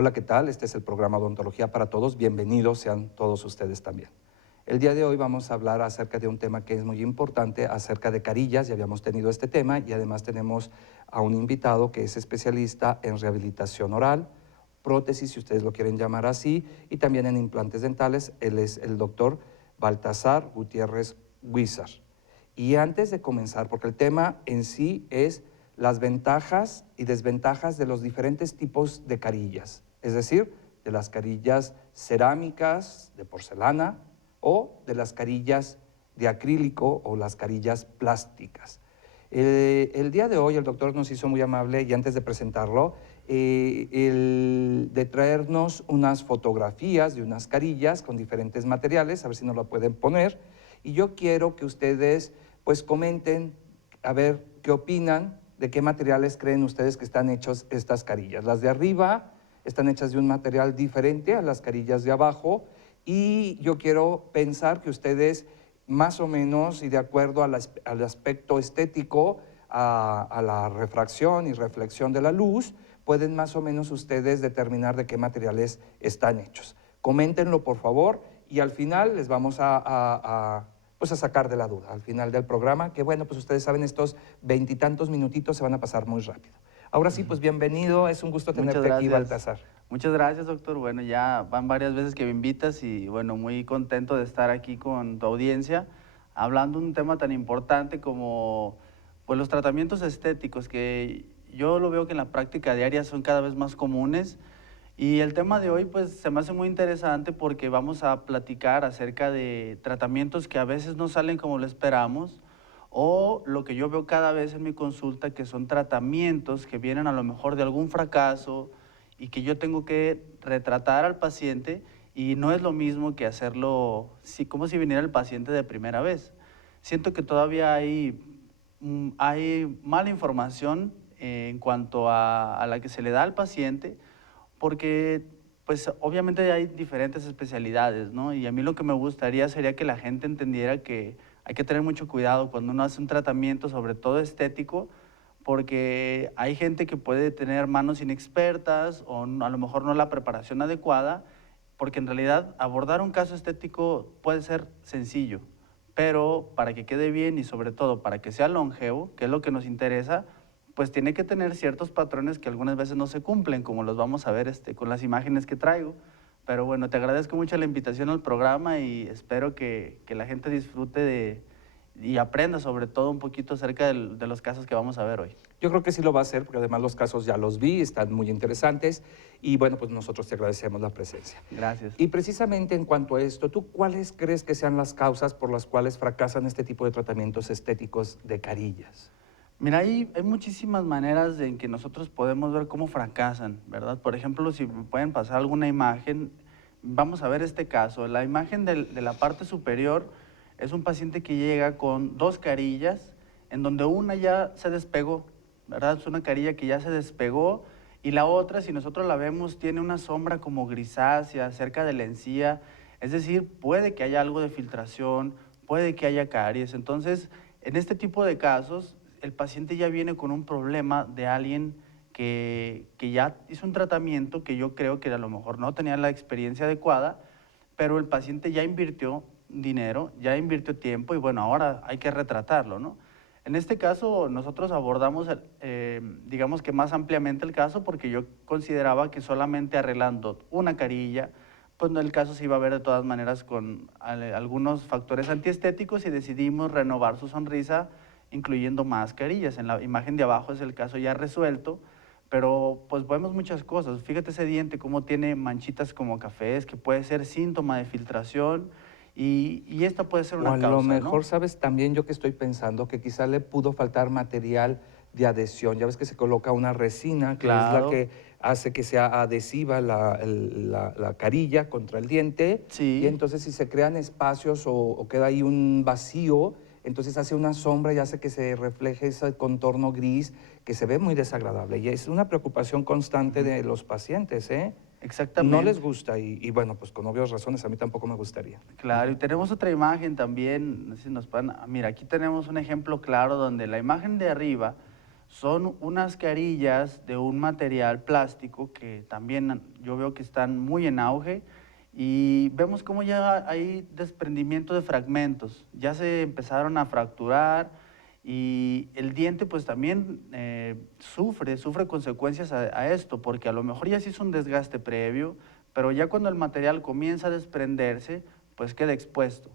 Hola, ¿qué tal? Este es el programa Odontología para Todos. Bienvenidos sean todos ustedes también. El día de hoy vamos a hablar acerca de un tema que es muy importante, acerca de carillas. Ya habíamos tenido este tema y además tenemos a un invitado que es especialista en rehabilitación oral, prótesis, si ustedes lo quieren llamar así, y también en implantes dentales. Él es el doctor Baltasar Gutiérrez Huizar. Y antes de comenzar, porque el tema en sí es las ventajas y desventajas de los diferentes tipos de carillas, es decir, de las carillas cerámicas, de porcelana, o de las carillas de acrílico o las carillas plásticas. El día de hoy el doctor nos hizo muy amable, y antes de presentarlo, de traernos unas fotografías de unas carillas con diferentes materiales, a ver si nos lo pueden poner, y yo quiero que ustedes pues comenten a ver qué opinan, de qué materiales creen ustedes que están hechos estas carillas. Las de arriba están hechas de un material diferente a las carillas de abajo, y yo quiero pensar que ustedes más o menos y de acuerdo al aspecto estético, a la refracción y reflexión de la luz, pueden más o menos ustedes determinar de qué materiales están hechos. Coméntenlo por favor y al final les vamos pues a sacar de la duda, al final del programa, que bueno, pues ustedes saben, estos veintitantos minutitos se van a pasar muy rápido. Ahora sí, pues bienvenido, es un gusto Muchas tenerte aquí, gracias. Baltasar. Muchas gracias, doctor. Bueno, ya van varias veces que me invitas y bueno, muy contento de estar aquí con tu audiencia, hablando de un tema tan importante como pues los tratamientos estéticos, que yo lo veo que en la práctica diaria son cada vez más comunes. Y el tema de hoy pues se me hace muy interesante porque vamos a platicar acerca de tratamientos que a veces no salen como lo esperamos, o lo que yo veo cada vez en mi consulta, que son tratamientos que vienen a lo mejor de algún fracaso y que yo tengo que retratar al paciente, y no es lo mismo que hacerlo como si viniera el paciente de primera vez. Siento que todavía hay mala información en cuanto a la que se le da al paciente, porque pues obviamente hay diferentes especialidades, ¿no? Y a mí lo que me gustaría sería que la gente entendiera que hay que tener mucho cuidado cuando uno hace un tratamiento, sobre todo estético, porque hay gente que puede tener manos inexpertas o a lo mejor no la preparación adecuada, porque en realidad abordar un caso estético puede ser sencillo, pero para que quede bien y sobre todo para que sea longevo, que es lo que nos interesa, pues tiene que tener ciertos patrones que algunas veces no se cumplen, como los vamos a ver con las imágenes que traigo. Pero bueno, te agradezco mucho la invitación al programa y espero que la gente disfrute y aprenda sobre todo un poquito acerca de los casos que vamos a ver hoy. Yo creo que sí lo va a hacer, porque además los casos ya los vi, están muy interesantes, y bueno, pues nosotros te agradecemos la presencia. Gracias. Y precisamente en cuanto a esto, ¿tú cuáles crees que sean las causas por las cuales fracasan este tipo de tratamientos estéticos de carillas? Mira, hay muchísimas maneras en que nosotros podemos ver cómo fracasan, ¿verdad? Por ejemplo, si me pueden pasar alguna imagen, vamos a ver este caso. La imagen de la parte superior es un paciente que llega con dos carillas, en donde una ya se despegó, ¿verdad? Es una carilla que ya se despegó, y la otra, si nosotros la vemos, tiene una sombra como grisácea cerca de la encía, es decir, puede que haya algo de filtración, puede que haya caries. Entonces, en este tipo de casos, el paciente ya viene con un problema de alguien que ya hizo un tratamiento que yo creo que a lo mejor no tenía la experiencia adecuada, pero el paciente ya invirtió dinero, ya invirtió tiempo y bueno, ahora hay que retratarlo, ¿no? En este caso nosotros abordamos, digamos que más ampliamente el caso, porque yo consideraba que solamente arreglando una carilla, pues el caso se iba a ver de todas maneras con algunos factores antiestéticos, y decidimos renovar su sonrisa incluyendo mascarillas. En la imagen de abajo es el caso ya resuelto, pero pues vemos muchas cosas. Fíjate ese diente, cómo tiene manchitas como cafés, que puede ser síntoma de filtración, y esta puede ser O a una lo causa, ¿no? mejor, ¿sabes? También yo que estoy pensando que quizá le pudo faltar material de adhesión. Ya ves que se coloca una resina, que es la Claro, que hace que sea adhesiva la carilla contra el diente, y sí. entonces si se crean espacios o queda ahí un vacío, entonces hace una sombra y hace que se refleje ese contorno gris que se ve muy desagradable. Y es una preocupación constante Ujú. de los pacientes, ¿eh? No les Exactamente. gusta y bueno, pues con obvias razones a mí tampoco me gustaría. Claro, y tenemos otra imagen también, no sé si nos mira, aquí tenemos un ejemplo claro donde la imagen de arriba Son unas carillas de un material plástico que también yo veo que están muy en auge y vemos cómo ya hay desprendimiento de fragmentos, ya se empezaron a fracturar y el diente pues también sufre consecuencias a esto, porque a lo mejor ya se hizo un desgaste previo, pero ya cuando el material comienza a desprenderse, pues queda expuesto.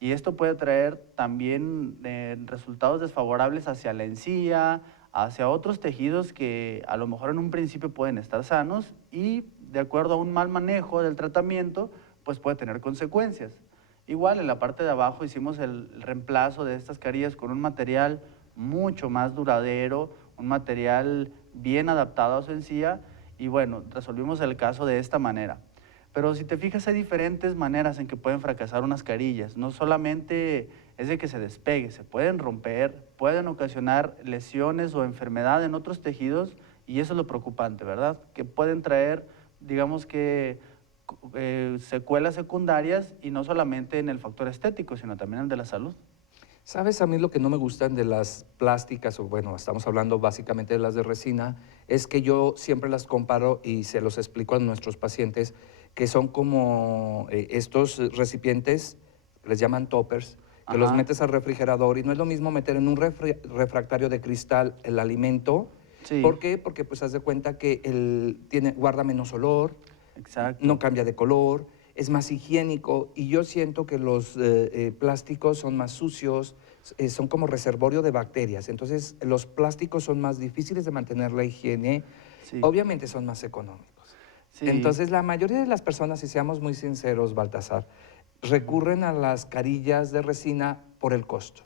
Y esto puede traer también resultados desfavorables hacia la encía, hacia otros tejidos que a lo mejor en un principio pueden estar sanos y de acuerdo a un mal manejo del tratamiento, pues puede tener consecuencias. Igual en la parte de abajo hicimos el reemplazo de estas carillas con un material mucho más duradero, un material bien adaptado a su encía y bueno, resolvimos el caso de esta manera. Pero si te fijas, hay diferentes maneras en que pueden fracasar unas carillas. No solamente es de que se despegue, se pueden romper, pueden ocasionar lesiones o enfermedad en otros tejidos y eso es lo preocupante, ¿verdad? Que pueden traer, digamos que, secuelas secundarias y no solamente en el factor estético, sino también en el de la salud. ¿Sabes? A mí lo que no me gustan de las plásticas, o bueno, estamos hablando básicamente de las de resina, es que yo siempre las comparo y se los explico a nuestros pacientes, que son como estos recipientes, les llaman toppers, que los Ajá, metes al refrigerador y no es lo mismo meter en un refractario de cristal el alimento. sí, ¿Por qué? Porque pues haz de cuenta que guarda menos olor, no exacto. cambia de color, es más higiénico y yo siento que los plásticos son más sucios, son como reservorio de bacterias. Entonces, los plásticos son más difíciles de mantener la higiene, Sí, obviamente son más económicos. sí. Entonces, la mayoría de las personas, si seamos muy sinceros, Baltasar, Ujú. recurren a las carillas de resina por el costo.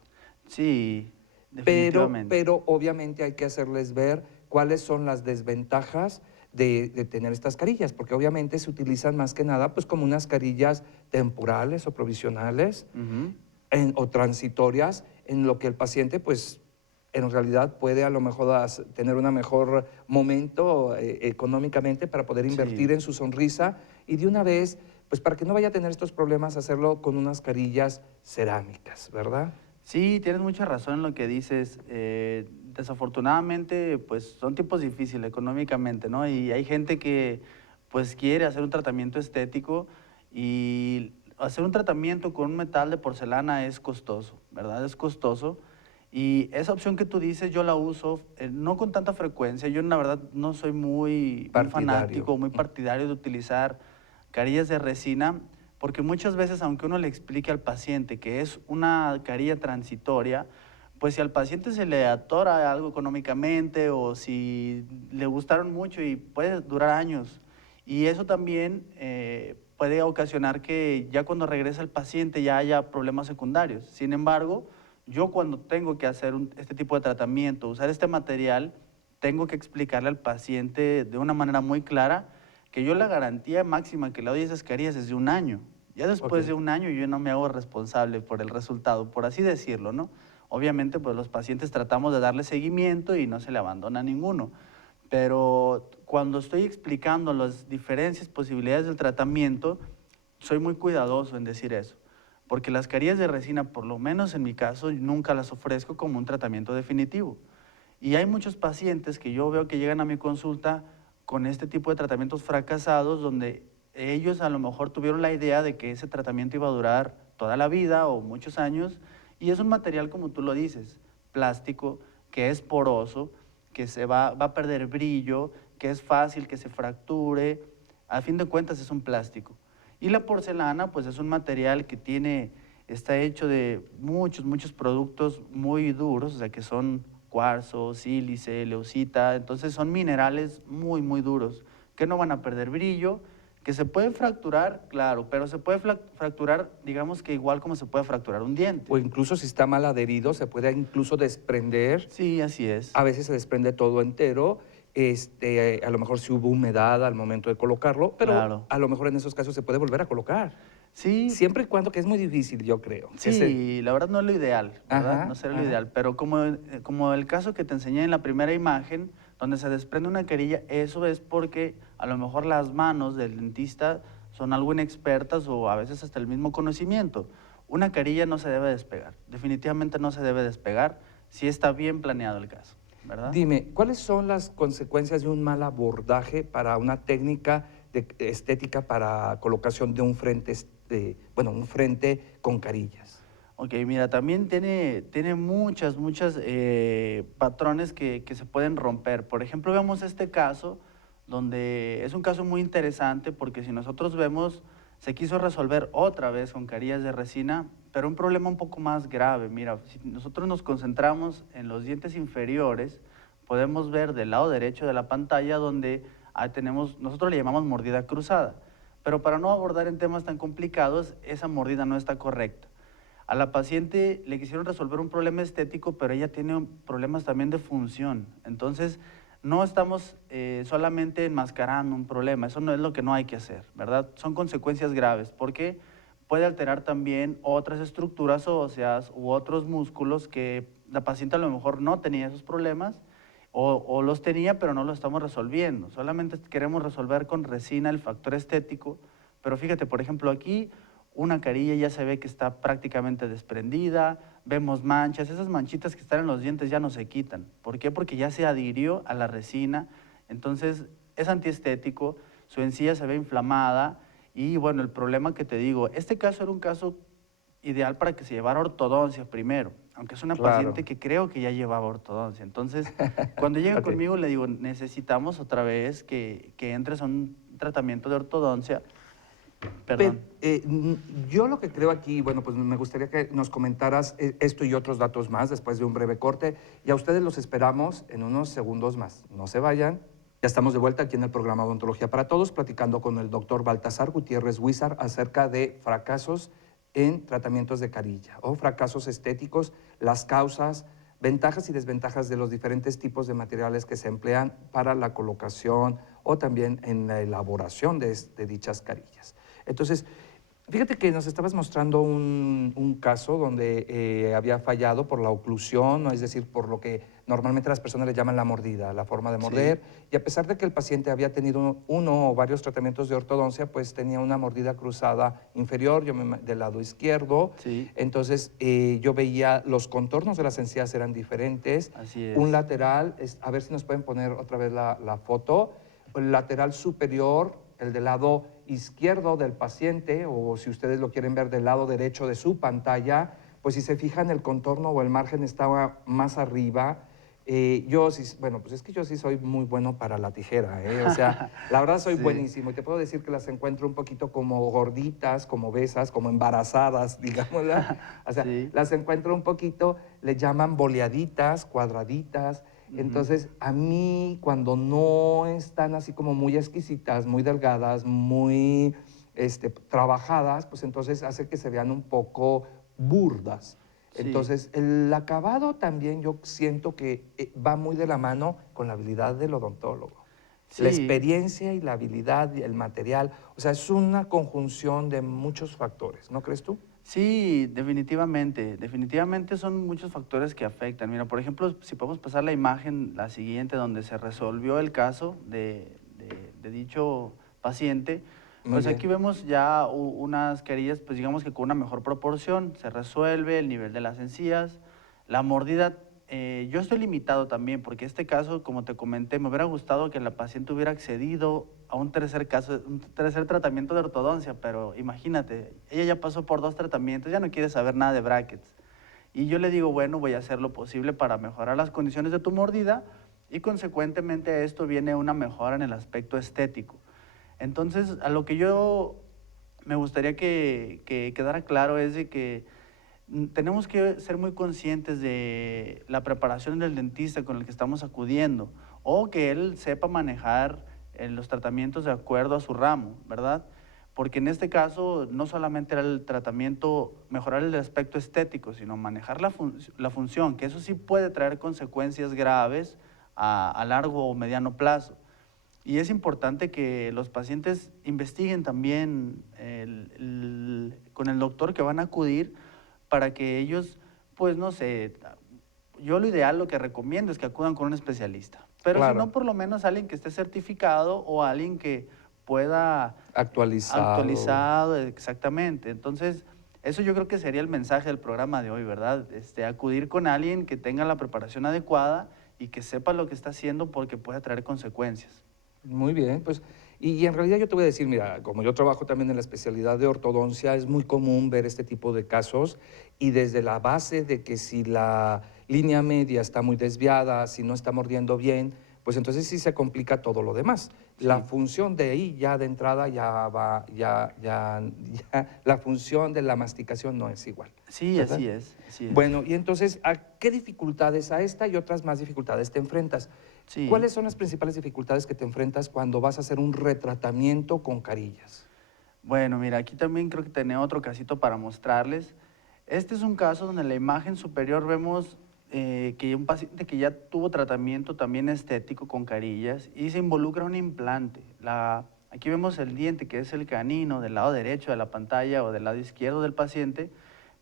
Sí, Pero, definitivamente. pero obviamente hay que hacerles ver cuáles son las desventajas de tener estas carillas, porque obviamente se utilizan más que nada pues como unas carillas temporales o provisionales Ujú. o transitorias, en lo que el paciente pues en realidad puede a lo mejor tener un mejor momento económicamente para poder invertir Sí. en su sonrisa y de una vez, pues para que no vaya a tener estos problemas, hacerlo con unas carillas cerámicas, ¿verdad? Sí, tienes mucha razón en lo que dices. Desafortunadamente, pues son tiempos difíciles económicamente, ¿no? Y hay gente que pues quiere hacer un tratamiento estético y hacer un tratamiento con un metal de porcelana es costoso, ¿verdad? Es costoso. Y esa opción que tú dices, yo la uso, no con tanta frecuencia. Yo, la verdad, no soy muy Partidario. fanático, muy partidario de utilizar carillas de resina, porque muchas veces, aunque uno le explique al paciente que es una carilla transitoria, pues si al paciente se le atora algo económicamente o si le gustaron mucho y puede durar años. Y eso también puede ocasionar que ya cuando regresa el paciente ya haya problemas secundarios. Sin embargo, yo cuando tengo que hacer este tipo de tratamiento, usar este material, tengo que explicarle al paciente de una manera muy clara que yo la garantía máxima que le doy a esas carillas es de un año. Ya Ok. después de un año yo no me hago responsable por el resultado, por así decirlo, ¿no? Obviamente, pues los pacientes tratamos de darle seguimiento y no se le abandona a ninguno. Pero cuando estoy explicando las diferencias, posibilidades del tratamiento, soy muy cuidadoso en decir eso. Porque las carillas de resina, por lo menos en mi caso, nunca las ofrezco como un tratamiento definitivo. Y hay muchos pacientes que yo veo que llegan a mi consulta con este tipo de tratamientos fracasados, donde ellos a lo mejor tuvieron la idea de que ese tratamiento iba a durar toda la vida o muchos años, y es un material, como tú lo dices, plástico, que es poroso, que va a perder brillo, que es fácil que se fracture, a fin de cuentas es un plástico. Y la porcelana, pues es un material que está hecho de muchos productos muy duros, o sea, que son cuarzo, sílice, leucita, entonces son minerales muy duros, que no van a perder brillo, que se puede fracturar, claro, pero se puede fracturar, digamos que igual como se puede fracturar un diente. O incluso si está mal adherido, se puede incluso desprender. Sí, así es. A veces se desprende todo entero. A lo mejor si hubo humedad al momento de colocarlo, pero Claro. a lo mejor en esos casos se puede volver a colocar. Sí, Siempre y cuando, que es muy difícil, yo creo. sí, la verdad no es lo ideal, ¿verdad? No Ajá, sería lo ajá. ideal, pero como el caso que te enseñé en la primera imagen, donde se desprende una carilla, eso es porque a lo mejor las manos del dentista son algo inexpertas o a veces hasta el mismo conocimiento. Una carilla no se debe despegar, definitivamente no se debe despegar si está bien planeado el caso. ¿verdad? Dime, ¿cuáles son las consecuencias de un mal abordaje para una técnica estética para colocación de un frente, bueno, un frente con carillas? Ok, mira, también tiene muchas patrones que se pueden romper. Por ejemplo, vemos este caso, donde es un caso muy interesante porque si nosotros vemos, se quiso resolver otra vez con carillas de resina, pero un problema un poco más grave. Mira, si nosotros nos concentramos en los dientes inferiores, podemos ver del lado derecho de la pantalla donde tenemos, nosotros le llamamos mordida cruzada, pero para no abordar en temas tan complicados, esa mordida no está correcta. A la paciente le quisieron resolver un problema estético, pero ella tiene problemas también de función. Entonces, no estamos solamente enmascarando un problema, eso no es lo que no hay que hacer, ¿verdad? Son consecuencias graves, porque puede alterar también otras estructuras óseas u otros músculos que la paciente a lo mejor no tenía esos problemas o los tenía, pero no lo estamos resolviendo. Solamente queremos resolver con resina el factor estético, pero fíjate, por ejemplo, aquí una carilla ya se ve que está prácticamente desprendida, vemos manchas, esas manchitas que están en los dientes ya no se quitan. ¿Por qué? Porque ya se adhirió a la resina, entonces es antiestético, su encía se ve inflamada y bueno, el problema que te digo, este caso era un caso ideal para que se llevara ortodoncia primero, aunque es una Claro. paciente que creo que ya llevaba ortodoncia. Entonces, cuando llega Ok. conmigo le digo, necesitamos otra vez que entres a un tratamiento de ortodoncia. Pero, Perdón. yo lo que creo aquí, bueno, pues me gustaría que nos comentaras esto y otros datos más después de un breve corte. Y a ustedes los esperamos en unos segundos más. No se vayan. Ya estamos de vuelta aquí en el programa Odontología para Todos, platicando con el doctor Baltasar Gutiérrez Huizar acerca de fracasos en tratamientos de carilla o fracasos estéticos, las causas, ventajas y desventajas de los diferentes tipos de materiales que se emplean para la colocación o también en la elaboración de dichas carillas. Entonces, fíjate que nos estabas mostrando un caso donde había fallado por la oclusión, es decir, por lo que normalmente las personas le llaman la mordida, la forma de Sí. morder, y a pesar de que el paciente había tenido uno o varios tratamientos de ortodoncia, pues tenía una mordida cruzada inferior, del lado izquierdo, Sí, entonces yo veía los contornos de las encías eran diferentes, así un es. lateral, a ver si nos pueden poner otra vez la foto, el lateral superior, el del lado izquierdo del paciente, o si ustedes lo quieren ver del lado derecho de su pantalla, pues si se fijan el contorno o el margen estaba más arriba. Yo sí, bueno, pues es que yo sí soy muy bueno para la tijera, ¿eh? O sea, la verdad soy Sí, buenísimo y te puedo decir que las encuentro un poquito como gorditas, como obesas, como embarazadas, digámosla. O sea, sí. las encuentro un poquito, le llaman boleaditas, cuadraditas. Ujú. Entonces, a mí cuando no están así como muy exquisitas, muy delgadas, muy trabajadas, pues entonces hace que se vean un poco burdas. Sí, Entonces, el acabado también yo siento que va muy de la mano con la habilidad del odontólogo. La sí, experiencia y la habilidad y el material, o sea, es una conjunción de muchos factores, ¿no crees tú? sí, definitivamente. Definitivamente son muchos factores que afectan. Mira, por ejemplo, si podemos pasar la imagen, la siguiente, donde se resolvió el caso de dicho paciente, Muy pues aquí bien. vemos ya unas carillas, pues digamos que con una mejor proporción, se resuelve el nivel de las encías, la mordida. Yo estoy limitado también, porque este caso, como te comenté, me hubiera gustado que la paciente hubiera accedido a un tercer caso, un tercer tratamiento de ortodoncia, pero imagínate, ella ya pasó por 2 tratamientos, ya no quiere saber nada de brackets. Y yo le digo, bueno, voy a hacer lo posible para mejorar las condiciones de tu mordida y consecuentemente a esto viene una mejora en el aspecto estético. Entonces, a lo que yo me gustaría que quedara claro es de que tenemos que ser muy conscientes de la preparación del dentista con el que estamos acudiendo o que él sepa manejar los tratamientos de acuerdo a su ramo, ¿verdad? Porque en este caso no solamente era el tratamiento, mejorar el aspecto estético, sino manejar la función, que eso sí puede traer consecuencias graves a largo o mediano plazo. Y es importante que los pacientes investiguen también con el doctor que van a acudir para que ellos, pues no sé, yo lo ideal, lo que recomiendo es que acudan con un especialista. Pero si Claro, no, por lo menos alguien que esté certificado o alguien que pueda actualizado. actualizado, exactamente. Entonces, eso yo creo que sería el mensaje del programa de hoy, ¿verdad? Acudir con alguien que tenga la preparación adecuada y que sepa lo que está haciendo porque puede traer consecuencias. Muy bien, pues, y en realidad yo te voy a decir, mira, como yo trabajo también en la especialidad de ortodoncia, es muy común ver este tipo de casos y desde la base de que si la línea media está muy desviada, si no está mordiendo bien, pues entonces sí se complica todo lo demás. La Sí, función de ahí ya de entrada ya va, ya, la función de la masticación no es igual, sí, ¿verdad? así es, así es. Bueno, y entonces, ¿a qué dificultades, a esta y otras más dificultades te enfrentas? Sí. ¿Cuáles son las principales dificultades que te enfrentas cuando vas a hacer un retratamiento con carillas? Bueno, mira, aquí también creo que tenía otro casito para mostrarles. Este es un caso donde en la imagen superior vemos que un paciente que ya tuvo tratamiento también estético con carillas y se involucra un implante. Aquí vemos el diente, que es el canino del lado derecho de la pantalla o del lado izquierdo del paciente.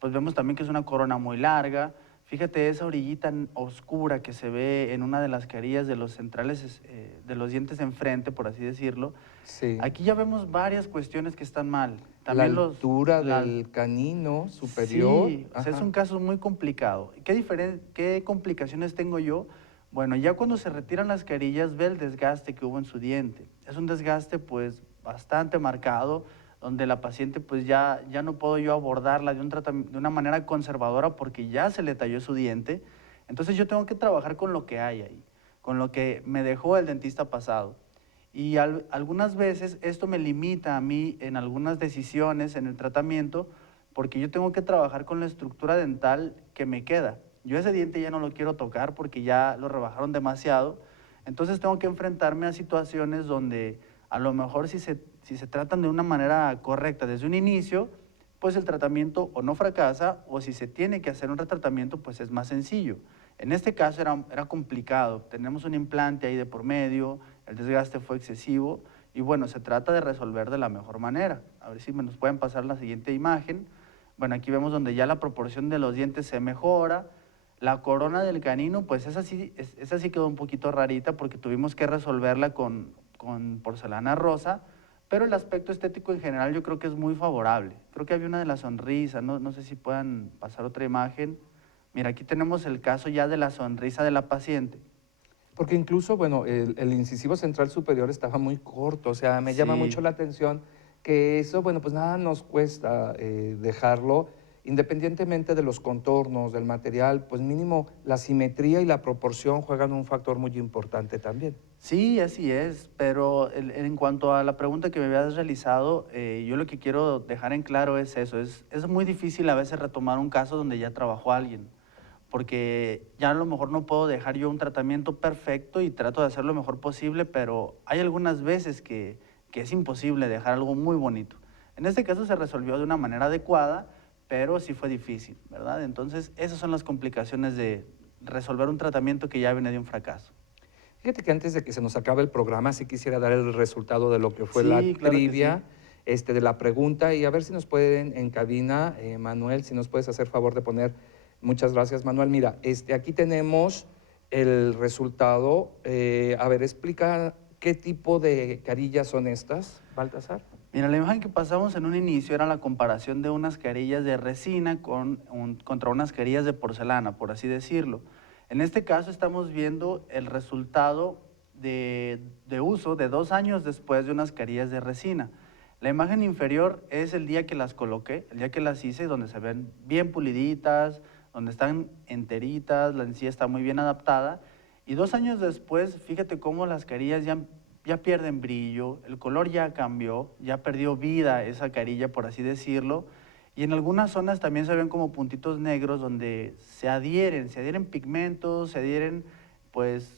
Pues vemos también que es una corona muy larga. Fíjate esa orillita oscura que se ve en una de las carillas de los centrales, de los dientes de enfrente, por así decirlo. Sí, Aquí ya vemos varias cuestiones que están mal. la También altura la, del canino superior, sí, o sea, es ajá, un caso muy complicado. ¿Qué complicaciones tengo yo? Bueno, ya cuando se retiran las carillas, ve el desgaste que hubo en su diente. Es un desgaste pues bastante marcado, donde la paciente pues ya no puedo yo abordarla de una manera conservadora porque ya se le talló su diente. Entonces yo tengo que trabajar con lo que hay ahí, con lo que me dejó el dentista pasado. Y algunas veces esto me limita a mí en algunas decisiones en el tratamiento porque yo tengo que trabajar con la estructura dental que me queda. Yo ese diente ya no lo quiero tocar porque ya lo rebajaron demasiado. Entonces tengo que enfrentarme a situaciones donde a lo mejor si se tratan de una manera correcta desde un inicio, pues el tratamiento o no fracasa o si se tiene que hacer un retratamiento, pues es más sencillo. En este caso era complicado. Tenemos un implante ahí de por medio, el desgaste fue excesivo y bueno, se trata de resolver de la mejor manera. A ver si nos pueden pasar la siguiente imagen. Bueno, aquí vemos donde ya la proporción de los dientes se mejora. La corona del canino, pues esa sí quedó un poquito rarita porque tuvimos que resolverla con porcelana rosa, pero el aspecto estético en general yo creo que es muy favorable. Creo que había una de la sonrisa, no sé si puedan pasar otra imagen. Mira, aquí tenemos el caso ya de la sonrisa de la paciente. porque incluso, bueno, el incisivo central superior estaba muy corto, o sea, me llama mucho Sí, la atención que eso, bueno, pues nada nos cuesta dejarlo, independientemente de los contornos, del material, pues mínimo la simetría y la proporción juegan un factor muy importante también. sí, así es, pero en cuanto a la pregunta que me habías realizado, yo lo que quiero dejar en claro es eso, es muy difícil a veces retomar un caso donde ya trabajó alguien, porque ya a lo mejor no puedo dejar yo un tratamiento perfecto y trato de hacer lo mejor posible, pero hay algunas veces que es imposible dejar algo muy bonito. En este caso se resolvió de una manera adecuada, pero sí fue difícil, ¿verdad? Entonces, esas son las complicaciones de resolver un tratamiento que ya viene de un fracaso. Fíjate que antes de que se nos acabe el programa, sí quisiera dar el resultado de lo que fue la Sí, claro que sí. trivia, de la pregunta, y a ver si nos pueden en cabina, Manuel, si nos puedes hacer favor de poner, muchas gracias, Manuel. Mira, aquí tenemos el resultado. A ver, explica qué tipo de carillas son estas, Baltasar. Mira, la imagen que pasamos en un inicio era la comparación de unas carillas de resina contra unas carillas de porcelana, por así decirlo. En este caso estamos viendo el resultado de uso de 2 años después de unas carillas de resina. La imagen inferior es el día que las coloqué, el día que las hice, donde se ven bien puliditas, donde están enteritas, la encía está muy bien adaptada. Y 2 años después, fíjate cómo las carillas ya pierden brillo, el color ya cambió, ya perdió vida esa carilla, por así decirlo. Y en algunas zonas también se ven como puntitos negros donde se adhieren pigmentos, se adhieren, pues,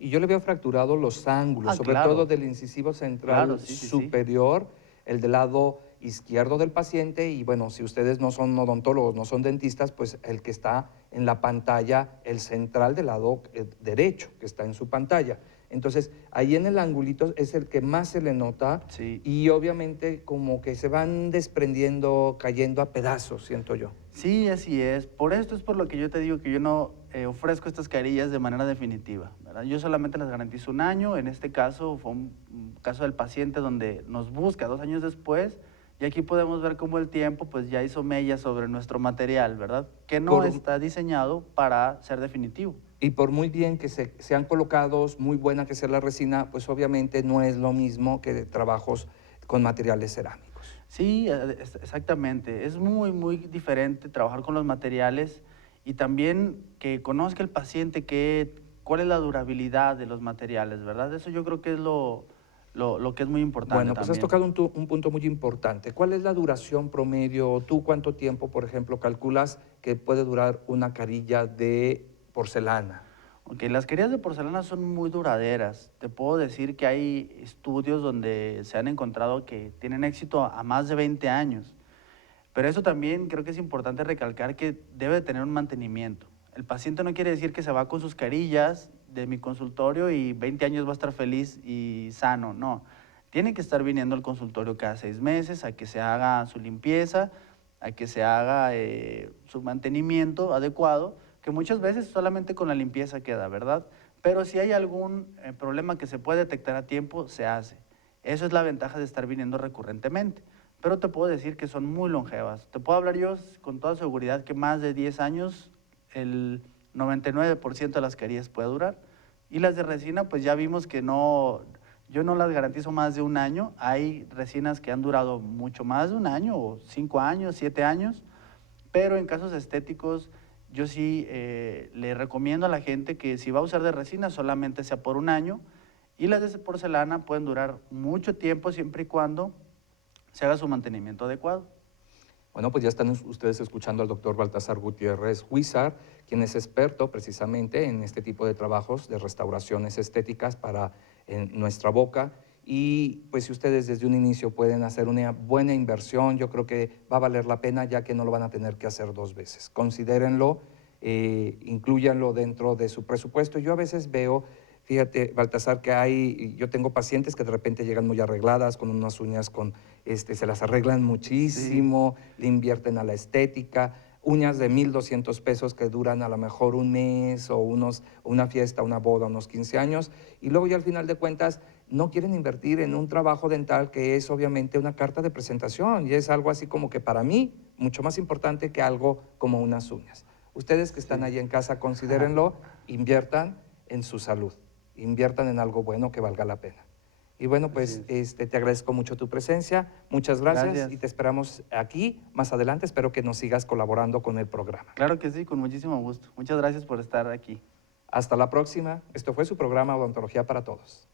Y yo le veo fracturado los ángulos, sobre todo claro, del incisivo claro, central sí, sí, sí. superior, el del lado izquierdo del paciente, y bueno, si ustedes no son odontólogos, no son dentistas, pues el que está en la pantalla, el central del lado derecho, que está en su pantalla. Entonces, ahí en el angulito es el que más se le nota Sí, y obviamente como que se van desprendiendo, cayendo a pedazos, siento yo. sí, así es. Por esto es por lo que yo te digo que yo no ofrezco estas carillas de manera definitiva, ¿verdad? Yo solamente las garantizo 1 año. En este caso fue un caso del paciente donde nos busca 2 años después y aquí podemos ver cómo el tiempo pues ya hizo mella sobre nuestro material, ¿verdad? Que no Por, está diseñado para ser definitivo. Y por muy bien que sean colocados, muy buena que sea la resina, pues obviamente no es lo mismo que de trabajos con materiales cerámicos. Sí, exactamente. Es muy, muy diferente trabajar con los materiales y también que conozca el paciente cuál es la durabilidad de los materiales, ¿verdad? Eso yo creo que es lo que es muy importante Bueno, pues has también. tocado un punto muy importante. ¿Cuál es la duración promedio? ¿Tú cuánto tiempo, por ejemplo, calculas que puede durar una carilla de porcelana? Ok, las querías de porcelana son muy duraderas. Te puedo decir que hay estudios donde se han encontrado que tienen éxito a más de 20 años. Pero eso también creo que es importante recalcar que debe de tener un mantenimiento. El paciente no quiere decir que se va con sus carillas de mi consultorio y 20 años va a estar feliz y sano, no. Tiene que estar viniendo al consultorio cada 6 meses a que se haga su limpieza, a que se haga su mantenimiento adecuado, que muchas veces solamente con la limpieza queda, ¿verdad? Pero si hay algún problema que se puede detectar a tiempo, se hace. Eso es la ventaja de estar viniendo recurrentemente. Pero te puedo decir que son muy longevas. Te puedo hablar yo con toda seguridad que más de 10 años, el 99% de las carillas puede durar. Y las de resina, pues ya vimos que no, yo no las garantizo más de un año. Hay resinas que han durado mucho más de un año, o 5 años, 7 años. Pero en casos estéticos, yo sí le recomiendo a la gente que si va a usar de resina, solamente sea por un año. Y las de porcelana pueden durar mucho tiempo siempre y cuando se haga su mantenimiento adecuado. Bueno, pues ya están ustedes escuchando al doctor Baltasar Gutiérrez Huizar, quien es experto precisamente en este tipo de trabajos de restauraciones estéticas para nuestra boca. Y pues si ustedes desde un inicio pueden hacer una buena inversión, yo creo que va a valer la pena ya que no lo van a tener que hacer 2 veces. Considérenlo, inclúyanlo dentro de su presupuesto. Yo a veces veo, fíjate, Baltasar, yo tengo pacientes que de repente llegan muy arregladas, con unas uñas se las arreglan Sí, muchísimo, le invierten a la estética, uñas de 1,200 pesos que duran a lo mejor un mes o una fiesta, una boda, unos 15 años, y luego ya al final de cuentas no quieren invertir en un trabajo dental que es obviamente una carta de presentación y es algo así como que para mí mucho más importante que algo como unas uñas. Ustedes que están sí. ahí en casa, considérenlo, inviertan en su salud, inviertan en algo bueno que valga la pena. Y bueno, Así pues es. te agradezco mucho tu presencia, muchas gracias y Gracias. te esperamos aquí más adelante. Espero que nos sigas colaborando con el programa. Claro que sí, con muchísimo gusto. Muchas gracias por estar aquí. Hasta la próxima. Esto fue su programa Odontología para Todos.